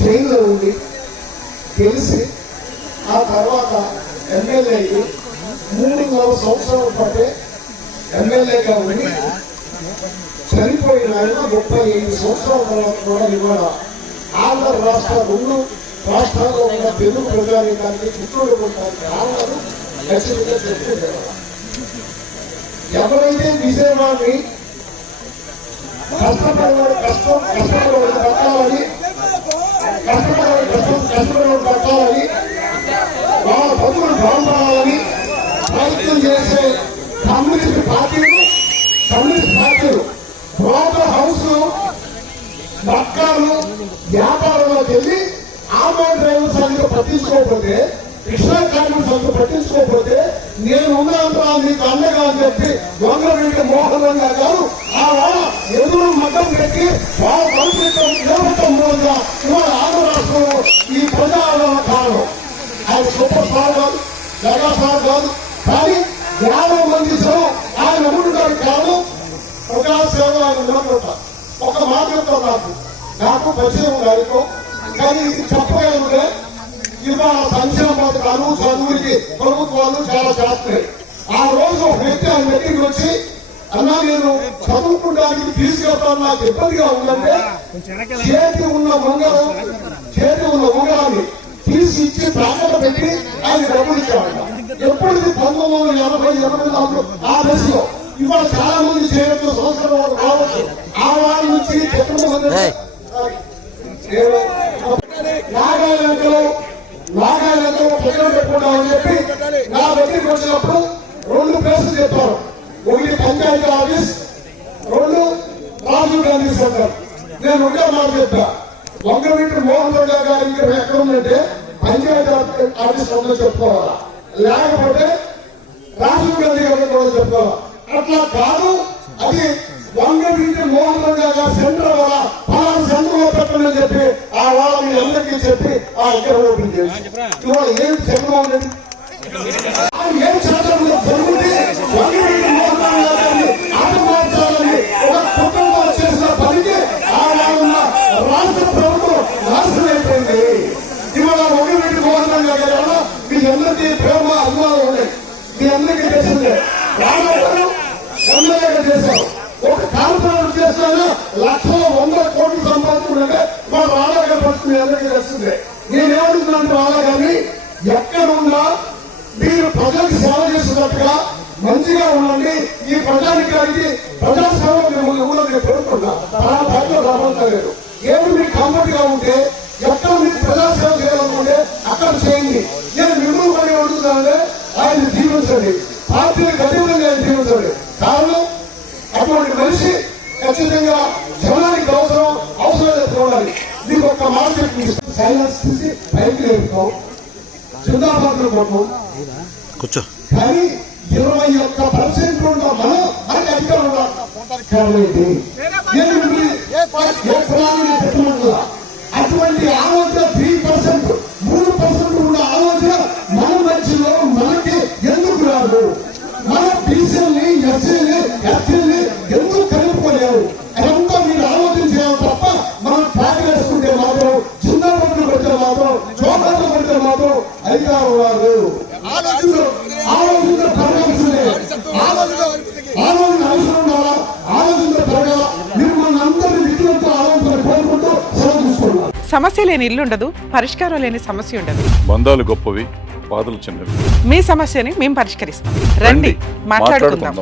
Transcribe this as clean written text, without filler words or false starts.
జైల్లో ఉండి గెలిచి ఆ తర్వాత ఎమ్మెల్యే 3.5 సంవత్సరాల పాటే ఎమ్మెల్యేగా ఉండి చనిపోయిన ఆయన 35 సంవత్సరాల తర్వాత కూడా ఇవాళ ఆంధ్ర రాష్ట్ర 2 రాష్ట్రాల్లో ఉన్న తెలుగు ప్రజానీకానికి చుట్టూడుకుంటానికి కారణాలు ఖచ్చితంగా చెప్తుంటారు. ఎవరైతే విజయవాడని కష్టపడేవాడు కట్టాలని వాళ్ళ బతుకులు బాగుపడాలని ప్రయత్నం చేసే కమ్యూనిస్ట్ పార్టీలు బ్రోకర్ హౌస్ మక్కాలు వ్యాపారంలోకి వెళ్ళి ఆటో డ్రైవర్ సంఘం పట్టించుకోకపోతే, రిక్షా కార్మికుల సంఘం పట్టించుకోకపోతే నేను ఉన్నాను నీకు అండగా అని చెప్పి వంగరెడ్డి మోహన్ రంగా గారు ఆ వాళ్ళ ఎదురు మద్దతు పెట్టి వాళ్ళ భవిష్యత్తు నిలబడటం మూలంగా ఇవాళ ఆంధ్ర రాష్ట్రంలో ఈ ప్రజా ఆందోళన కారణం. ఆయన సూపర్ స్టార్ కాదు, మెగా స్టార్ కాదు, కానీ 50 మంది జనం ఆయన నమ్ముడుగారు కారణం ప్రజాసేవ ఆయన నిలబడతారు. ఒక మాటతో నాకు పరిచయం గారితో కానీ చెప్పగలిగితే ఇవాళ సంక్షేమ పథకాలు చదువుకి ప్రభుత్వాలు చాలా చేస్తాయి. ఆ రోజు ఒక వ్యక్తి ఆయన దగ్గరికి వచ్చి అన్నా నేను చదువుకోవడానికి తీసుకెళ్తాను, నాకు ఇబ్బందిగా ఉందంటే చేతి ఉన్న ఉంగరాన్ని తీసి ఇచ్చి ప్రాంతం పెట్టి ఆయన డబ్బులు ఇచ్చేవాడు. ఎప్పుడు 1980 ఆ దశలో ఇవాళ చాలా మంది చేయొచ్చు, సంవత్సరం వాళ్ళు రావచ్చు. ఆ వారి నుంచి చెప్పడం నాగాలంలో ప్రజలు పెట్టుకుంటామని చెప్పి నా దగ్గరికి వచ్చినప్పుడు 2 ప్లేసులు చెప్పారు. ఒకటి పంచాయతీ ఆఫీస్, 2 రాజీవ్ గాంధీ సెంటర్. నేను ఒకే మాట చెప్పా, వంగవీటి మోహన్ రంగా గారి ఎక్కడ ఉందంటే పంచాయతీ ఆఫీస్ ఉందని చెప్పుకోవాలా, లేకపోతే రాజీవ్ గాంధీ గారి కూడా చెప్పుకోవాలా. అట్లా కాదు, అది వంగవీటి మోహన్ రంగా గారి సెంటర్ వల్ల పలానా సెంటర్ లో పెట్టమని చెప్పి ఆ వాళ్ళని అందరికీ చెప్పి ఆ ఇక్కడ ఓపెన్ చేసి ఇవాళ ఏం జగన్మోహన్ రెడ్డి ఏం చేద్దాం జరుగుతుంది. వంగవీటి మోహన్ రంగా గారిని ఆటమార్చాలని ఒక కుటుంబం చేసిన పనికి ఆ వాళ్ళ రాష్ట్ర ప్రభుత్వం నాశనం అయిపోయింది. ఇవాళ వంగవీటి మోహన్ రంగా గారి వల్ల మీ అందరికీ ప్రేమ అభిమానం ఉన్నాయి. మీ అందరికీ తెలిసిందే. రామగారు ఎమ్మెల్యేగా చేశారు, ఒక కార్పొరేట్ చేస్తాను లక్షల 100 కోట్లు సంపాదించుకుంటే వాళ్ళు రాళ్ళగా పరిస్థితి మీ అందరికీ తెలిసిందే. నేనేమడుగుతున్నాను రాళ్ళగాని ఎక్కడున్నా మీరు ప్రజలకు సేవ చేస్తున్నట్టుగా మంచిగా ఉండండి. ఈ ప్రజానికానికి ప్రజాసేవ మిమ్మల్ని ఊళ్ళో పెడుతున్నా దాంట్లో రాబోతలేదు. ఏమి మీకు కంఫర్ట్ గా ఉంటే ఎక్కడ మీకు ప్రజాసేవ చేయాలనుకుంటే అక్కడ చేయండి. నేను మిమ్మల్ని పని అడుగుతానంటే ఆయన జీవించండి, పార్టీలకు అతీతంగా ఆయన జీవించండి. కారణం అటువంటి మనిషి ఖచ్చితంగా జనానికి అవసరం ఉండాలి. మీకు ఒక్క మాట చెప్పి సైలెన్స్ తీసి పైకి లేపుతాం, జిందాబాద్లు కొట్టం, కానీ 21% ఉన్న మనం మనకి అధికారం ఉండాలి. అటువంటి ఆలోచన 3% ఉన్న ఆలోచన మన మధ్యలో మనకి ఎందుకు రాదు? మన బీసీని ఎస్సీని ఎందుకు కలుపుకోలేవు? అదంతా మీరు ఆలోచన చేయాలి తప్ప మనం ట్రాక్ వేసుకుంటే మాత్రం, జిందాబాద్లు కొడితే మాత్రం, చోటాలు కొడితే మాత్రం అధికారం రాదు. ఆలోచన పెరగాల్సిందే, ఆలోచన అవసరం ఉండాలా, ఆలోచన పెరగాల. మిమ్మల్ని అందరినీ విద్యుత్ ఆలోచన కోరుకుంటూ సెలవు తీసుకున్నాం. సమస్య లేని ఇల్లు ఉండదు, పరిష్కారం లేని సమస్య ఉండదు. బంధాలు గొప్పవి, బాధలు చిన్నవి. మీ సమస్యని మేము పరిష్కరిస్తాం. రండి మాట్లాడుకుందాం.